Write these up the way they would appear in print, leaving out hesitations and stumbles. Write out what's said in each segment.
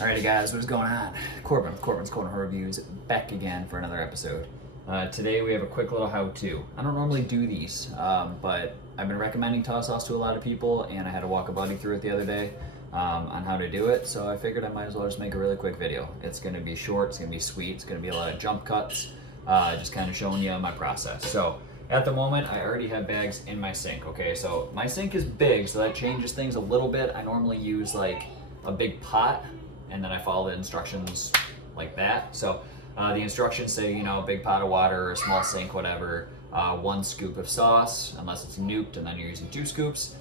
Alrighty guys, what's going on? Corbin's Corner Reviews, back again for another episode. Today we have a quick little how-to. I don't normally do these, but I've been recommending toss sauce to a lot of people, and I had to walk a buddy through it the other day on how to do it, so I figured I might as well just make a really quick video. It's going to be short, it's going to be sweet, it's going to be a lot of jump cuts, just kind of showing you my process. So at the moment, I already have bags in my sink, okay? So my sink is big, so that changes things a little bit. I normally use like a big pot, and then I follow the instructions like that. So the instructions say, you know, big pot of water or a small sink, whatever, 1 scoop of sauce, unless it's nuked and then you're using 2 scoops.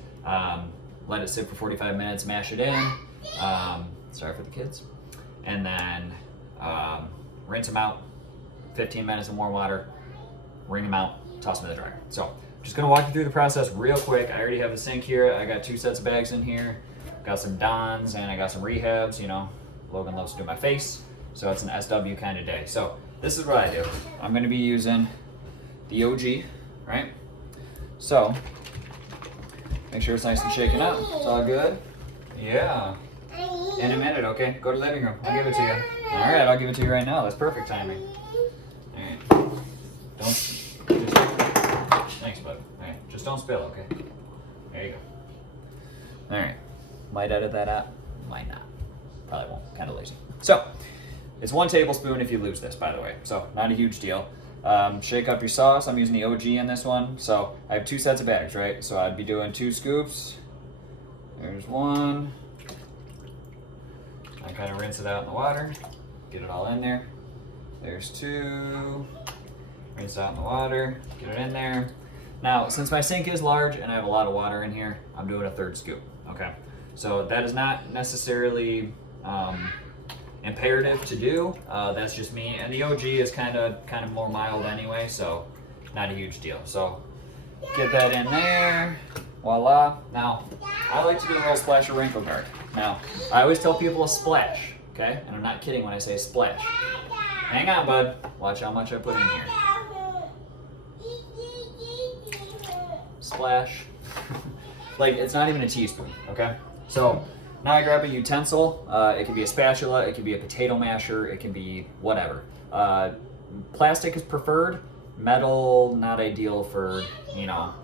Let it sit for 45 minutes, mash it in. Sorry for the kids. And then rinse them out, 15 minutes in warm water, wring them out, toss them in the dryer. So just gonna walk you through the process real quick. I already have the sink here. I got 2 sets of bags in here. Got some Dons and I got some Rehabs, you know. Logan loves to do my face, so it's an SW kind of day. So this is what I do. I'm gonna be using the OG, right? So make sure it's nice and shaken up. It's all good. Yeah. In a minute, okay? Go to the living room. I'll give it to you. All right, I'll give it to you right now. That's perfect timing. All right. Thanks, bud. All right, just don't spill, okay? There you go. All right. Might edit that out. Might not. Probably won't. Kind of lazy. So it's 1 tablespoon if you lose this, by the way. So not a huge deal. Shake up your sauce. I'm using the OG in this one. So I have 2 sets of bags, right? So I'd be doing 2 scoops. There's 1. I kind of rinse it out in the water. Get it all in there. There's 2. Rinse it out in the water. Get it in there. Now, since my sink is large and I have a lot of water in here, I'm doing a 3rd scoop, okay? So that is not necessarily imperative to do. That's just me, and the OG is kind of more mild anyway, so not a huge deal. So get that in there, voila. Now I like to do a little splash of wrinkle guard. Now I always tell people a splash, okay? And I'm not kidding when I say splash. Hang on, bud. Watch how much I put in here. Splash. Like, it's not even a teaspoon, okay? So now I grab a utensil. It could be a spatula, it could be a potato masher, it can be whatever. Plastic is preferred. Metal, not ideal for, you know,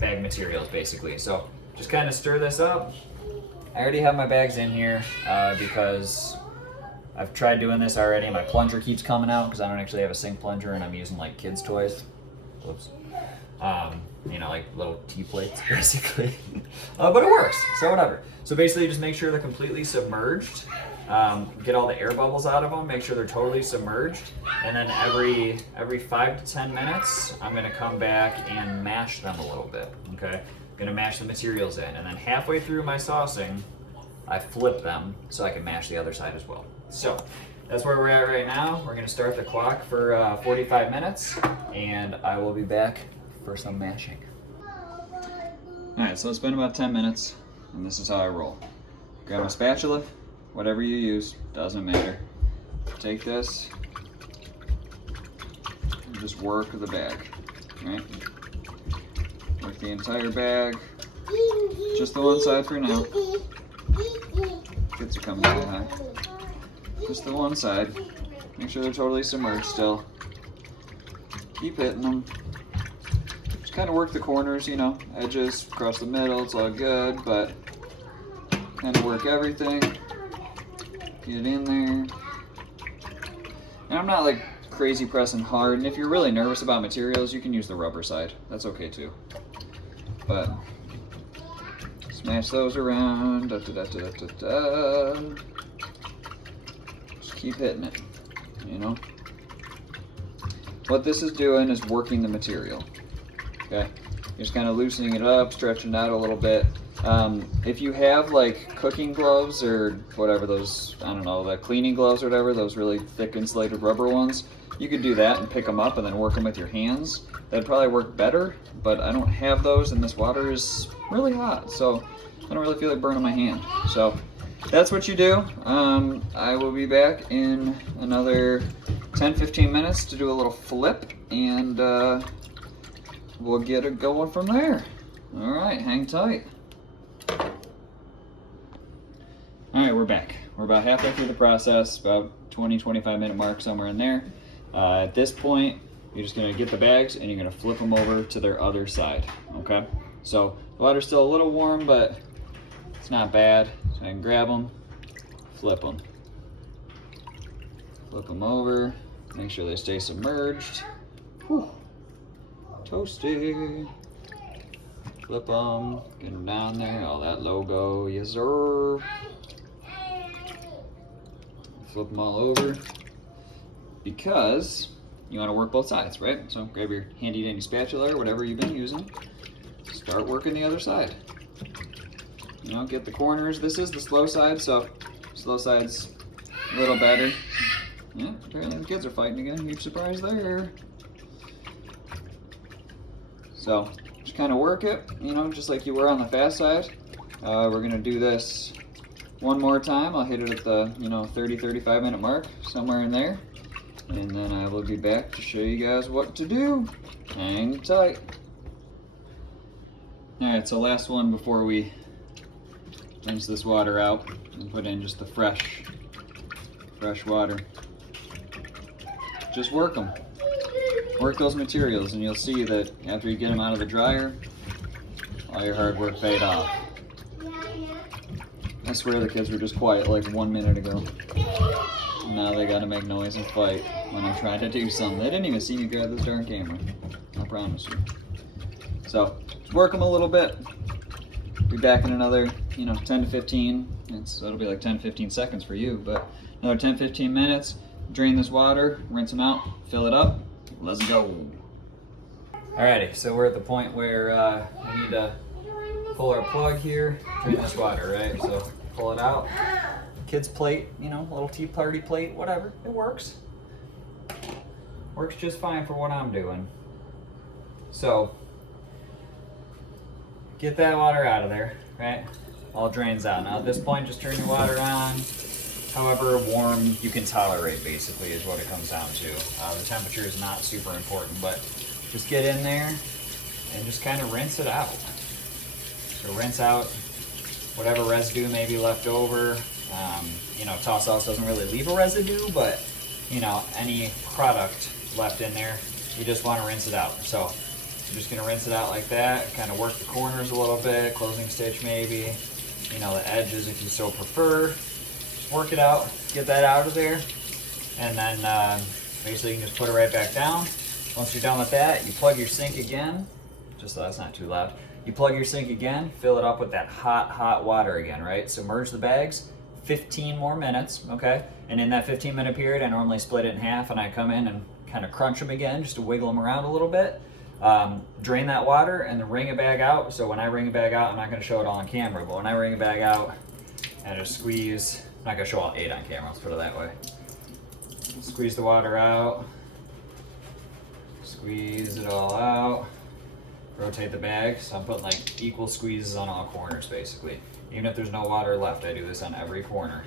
bag materials basically. So just kind of stir this up. I already have my bags in here because I've tried doing this already. My plunger keeps coming out because I don't actually have a sink plunger and I'm using like kids' toys. Whoops. You know, like little tea plates, basically. But it works, so whatever. So basically, just make sure they're completely submerged. Get all the air bubbles out of them. Make sure they're totally submerged. And then every 5 to 10 minutes, I'm gonna come back and mash them a little bit. Okay, I'm gonna mash the materials in, and then halfway through my saucing, I flip them so I can mash the other side as well. So that's where we're at right now. We're gonna start the clock for 45 minutes, and I will be back for some mashing. Alright, so it's been about 10 minutes, and this is how I roll. Grab my spatula, whatever you use, doesn't matter. Take this, and just work the bag, right? Work the entire bag, just the one side for now. Kids are coming to say hi. Just the one side. Make sure they're totally submerged still. Keep hitting them. Kind of work the corners, you know, edges across the middle, it's all good, but kind of work everything, get in there. And I'm not like crazy pressing hard, and if you're really nervous about materials, you can use the rubber side, that's okay too. But smash those around, da, da, da, da, da, da. Just keep hitting it, you know. What this is doing is working the material. Okay, just kind of loosening it up, stretching it out a little bit. If you have like cooking gloves or whatever, those, I don't know, the cleaning gloves or whatever, those really thick insulated rubber ones, you could do that and pick them up and then work them with your hands. That'd probably work better, but I don't have those and this water is really hot, so I don't really feel like burning my hand. So that's what you do. I will be back in another 10-15 minutes to do a little flip, and we'll get it going from there. All right, hang tight. All right, we're back. We're about halfway through the process, about 20-25 minute mark, somewhere in there. At this point, you're just gonna get the bags and you're gonna flip them over to their other side, okay? So the water's still a little warm, but it's not bad. So I can grab them, flip them. Flip them over, make sure they stay submerged. Whew. Toasty. Flip them, get them down there, all that logo, yes sir. Flip them all over because you want to work both sides, right? So grab your handy dandy spatula or whatever you've been using. Start working the other side. You know, get the corners. This is the slow side, so slow side's a little better. Yeah, apparently the kids are fighting again. Huge surprise there. So just kind of work it, you know, just like you were on the fast side. We're gonna do this one more time. I'll hit it at the, 30-35 minute mark, somewhere in there. And then I will be back to show you guys what to do. Hang tight. All right, so last one before we rinse this water out and put in just the fresh water. Just work them. Work those materials and you'll see that after you get them out of the dryer, all your hard work paid off. I swear the kids were just quiet like 1 minute ago. Now they gotta make noise and fight when I'm trying to do something. They didn't even see me grab this darn camera. I promise you. So, just work them a little bit. Be back in another, 10 to 15. It'll be like 10-15 seconds for you, but another 10-15 minutes. Drain this water, rinse them out, fill it up. Let's go. Alrighty, so we're at the point where we need to pull our plug here, drain this water, right? So pull it out. Kids plate, little tea party plate, whatever. It works. Works just fine for what I'm doing. So get that water out of there, right? All drains out. Now at this point, just turn your water on. However warm you can tolerate, basically, is what it comes down to. The temperature is not super important, but just get in there and just kind of rinse it out. So rinse out whatever residue may be left over. Toss sauce doesn't really leave a residue, but any product left in there, you just want to rinse it out. So I'm just gonna rinse it out like that, kind of work the corners a little bit, closing stitch maybe, the edges if you so prefer. Just work it out, get that out of there, and then basically you can just put it right back down. Once you're done with that, you plug your sink again, just so that's not too loud. You plug your sink again, fill it up with that hot water again, right? Submerge the bags, 15 more minutes, okay? And in that 15-minute period, I normally split it in half and I come in and kind of crunch them again just to wiggle them around a little bit. Drain that water and then wring it back out. So when I wring it back out, I'm not gonna show it all on camera, but when I wring it back out, I just squeeze, I'm not gonna show all 8 on camera, let's put it that way. Squeeze the water out, squeeze it all out. Rotate the bag, so I'm putting like equal squeezes on all corners basically. Even if there's no water left, I do this on every corner.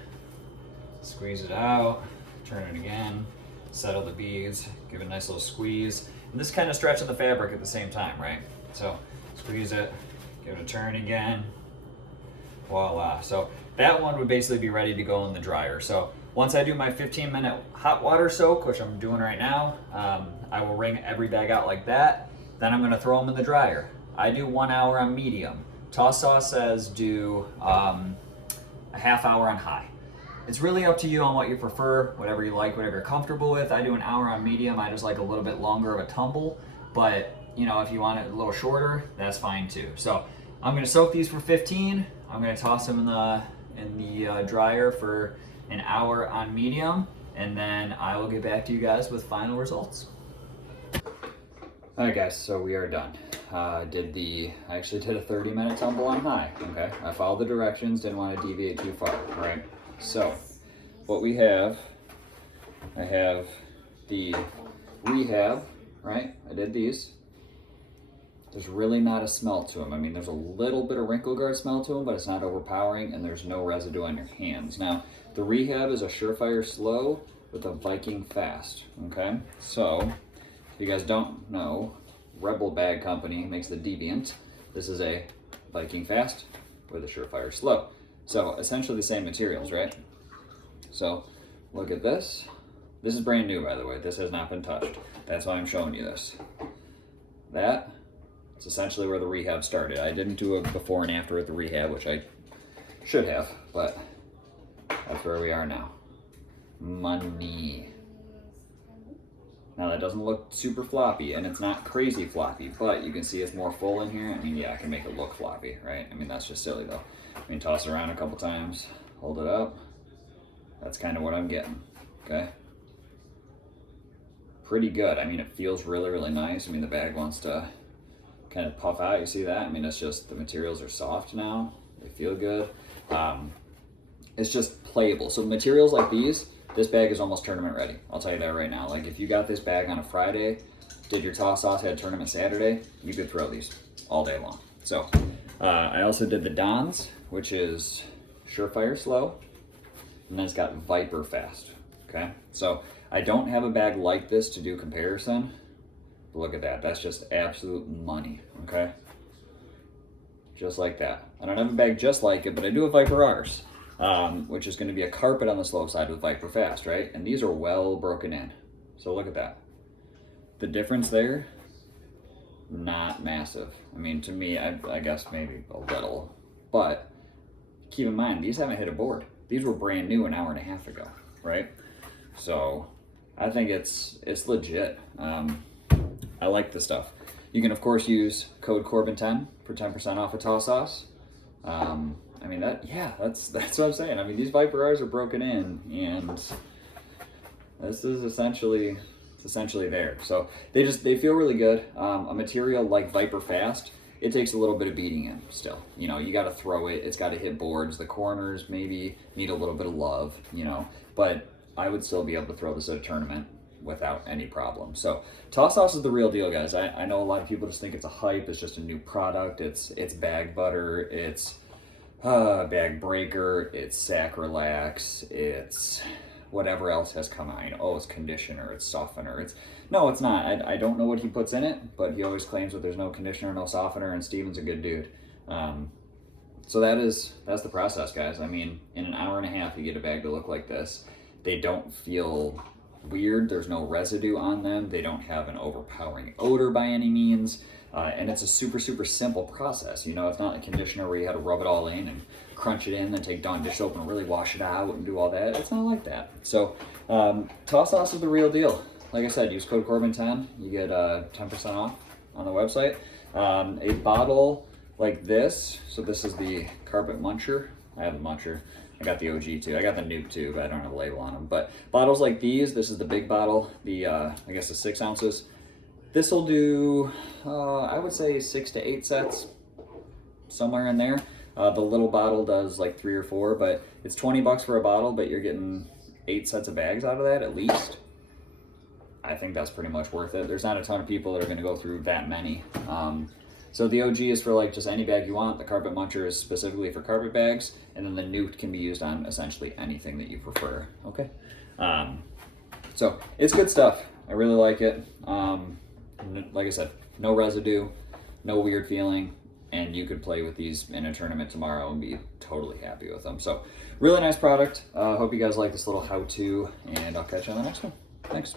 Squeeze it out, turn it again, settle the beads, give it a nice little squeeze. And this kind of stretching the fabric at the same time, right? So squeeze it, give it a turn again, voila. So that one would basically be ready to go in the dryer. So once I do my 15-minute hot water soak, which I'm doing right now, I will wring every bag out like that. Then I'm gonna throw them in the dryer. I do 1 hour on medium. Toss Sauce says do a half hour on high. It's really up to you on what you prefer, whatever you like, whatever you're comfortable with. I do an hour on medium. I just like a little bit longer of a tumble, but if you want it a little shorter, that's fine too. So I'm gonna soak these for 15. I'm gonna toss them in the dryer for an hour on medium, and then I will get back to you guys with final results. Alright guys, so we are done. I actually did a 30-minute tumble on high, okay? I followed the directions, didn't want to deviate too far, right? So, what we have, I have the rehab, right? I did these. There's really not a smell to them. I mean, there's a little bit of wrinkle guard smell to them, but it's not overpowering, and there's no residue on your hands. Now, the rehab is a Surefire Slow with a Viking Fast, okay? So, if you guys don't know, Rebel Bag Company makes the Deviant. This is a Viking Fast with a Surefire Slow. So essentially the same materials, right? So look at this. This is brand new, by the way. This has not been touched. That's why I'm showing you this. That, it's essentially where the rehab started. I didn't do a before and after at the rehab, which I should have, but that's where we are now. Money. Now that doesn't look super floppy, and it's not crazy floppy, but you can see it's more full in here. I mean, yeah, I can make it look floppy, right? I mean, that's just silly though. I mean, toss it around a couple times, hold it up. That's kind of what I'm getting, okay? Pretty good. I mean, it feels really, really nice. I mean, the bag wants to kind of puff out. You see that? I mean, it's just the materials are soft now. They feel good. It's just playable. So materials like these, this bag is almost tournament ready. I'll tell you that right now. Like if you got this bag on a Friday, did your toss sauce, had tournament Saturday, you could throw these all day long. So I also did the Dons, which is Surefire Slow, and then it's got Viper Fast, okay? So I don't have a bag like this to do comparison, but look at that. That's just absolute money, okay? Just like that. I don't have a bag just like it, but I do have Viper R's, which is gonna be a carpet on the slow side with Viper Fast, right? And these are well broken in. So look at that. The difference there, not massive. I mean, to me, I guess maybe a little, but keep in mind, these haven't hit a board. These were brand new an hour and a half ago, right? So I think it's legit. I like this stuff. You can of course use code Corbin10 for 10% off a toss sauce. I mean that's what I'm saying. I mean, these Viper R's are broken in, and this is essentially there. So they feel really good. A material like Viper Fast, it takes a little bit of beating in still. You know, you got to throw it. It's got to hit boards. The corners maybe need a little bit of love, you know, but I would still be able to throw this at a tournament without any problem. So toss sauce is the real deal, guys. I know a lot of people just think it's a hype. It's just a new product. It's bag butter. It's bag breaker. It's Sacrolax. It's whatever else has come out. You know, oh, it's conditioner. It's softener. No, it's not. I don't know what he puts in it, but he always claims that there's no conditioner, no softener, and Steven's a good dude. So that's the process, guys. I mean, in an hour and a half, you get a bag to look like this. They don't feel weird. There's no residue on them. They don't have an overpowering odor by any means. And it's a super, super simple process. You know, it's not a conditioner where you had to rub it all in and crunch it in and take Dawn dish soap and really wash it out and do all that. It's not like that. So toss sauce is the real deal. Like I said, use code Corbin10. You get 10% off on the website. A bottle like this. So this is the Carpet Muncher. I have the Muncher. I got the OG too. I got the Nuke too, but I don't have a label on them. But bottles like these, this is the big bottle, the I guess the 6 ounces. This will do, I would say 6 to 8 sets, somewhere in there. The little bottle does like 3 or 4, but it's $20 for a bottle, but you're getting 8 sets of bags out of that at least. I think that's pretty much worth it. There's not a ton of people that are gonna go through that many. So the OG is for like just any bag you want. The Carpet Muncher is specifically for carpet bags, and then the Nuke can be used on essentially anything that you prefer. Okay. So it's good stuff. I really like it. Like I said, no residue, no weird feeling, and you could play with these in a tournament tomorrow and be totally happy with them. So really nice product. Hope you guys like this little how-to, and I'll catch you on the next one. Thanks.